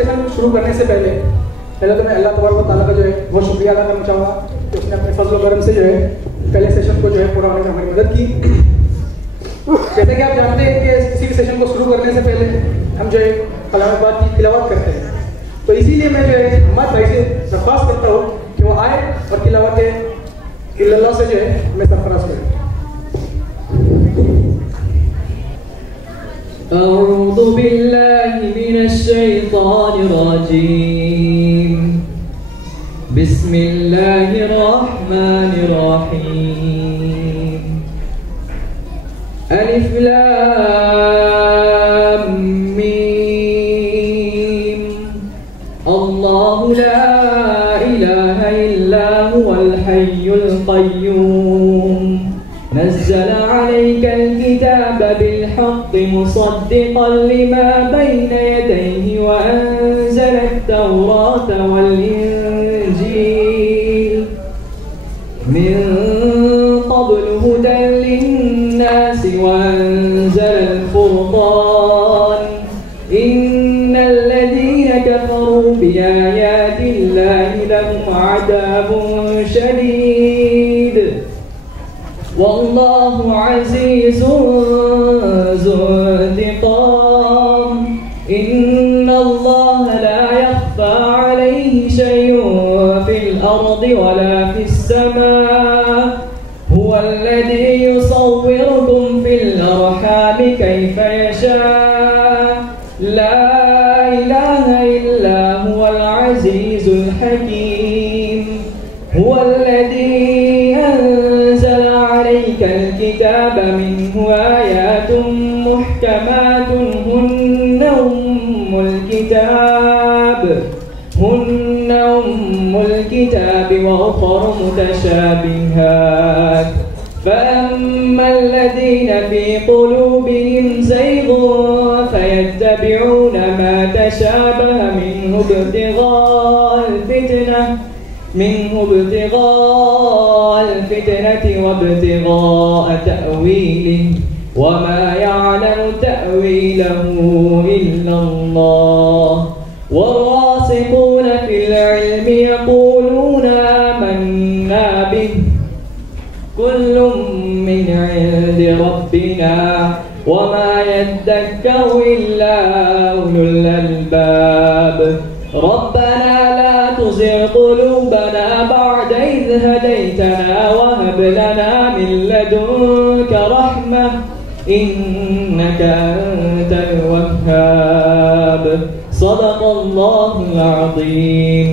सेशन शुरू करने से पहले तो मैं अल्लाह तबारक व तआला का जो है बहुत शुक्रिया अदा करना चाहूँगा कि उसने अपने फजल व करम से जो है पहले सेशन को जो है पूरा होने में हमारी मदद की। जैसे कि आप जानते हैं कि किसी भी सेशन को शुरू करने से पहले हम जो है कलाम पाक की तिलावत करते हैं, तो इसीलिए मैं जो है अहमद भाई से दरख्वास्त करता हूँ कि वो आए और तिलावत इल्लल्लाह से जो है हमें सरफराज करें। अऊज़ु बिल्लाहि मिनश शैतानिर रजीम। बिस्मिल्लाहिर रहमानिर रहीम। अलिफ लाम मीम। अल्लाहु ला इलाहा इल्ला हुवल हय्युल क़य्यूम। नज़्ज़ल अलैकल किताब बिल-हक़्क़ि मुसद्दिक़न लिमा बैन यदैहि व अंज़लत तौरात वल-इंजील मिन क़ब्लु हुदन लिन-नासि व अंज़लल फ़ुरक़ान। इन्नल लज़ीना कफ़रू बिआयातिल्लाहि लहुम अज़ाबुन शदीद वल्लाहु अज़ीज़ुन ज़ु इंतिक़ाम। इन्नल्लाहा ला यख़फ़ा अलैहि शै'उन फ़िल अर्दि वला फ़िस समा। हुवल्लज़ी युसव्विरुकुम फ़िल अर्हामि कैफ़ यशा। ला इलाहा इल्ला हुवल अज़ीज़ुल हकीम। हुवल्लज़ी الكتاب منه آيات محكمات هن أم الكتاب وأخر متشابهات فأما الذين في قلوبهم زيغ فيتبعون ما تشابه منه ابتغاء الفتنة وابتغاء تأويله وما يعلم تأويله إلا الله والراسخون في العلم يقولون آمنا به كل من عند ربنا وما يذكر إلا أولو الألباب. ربنا لا تزغ قلوبنا بعد إذ هديتنا وهب لنا من لدنك رحمة إنك أنت الوهاب. صدق الله العظيم.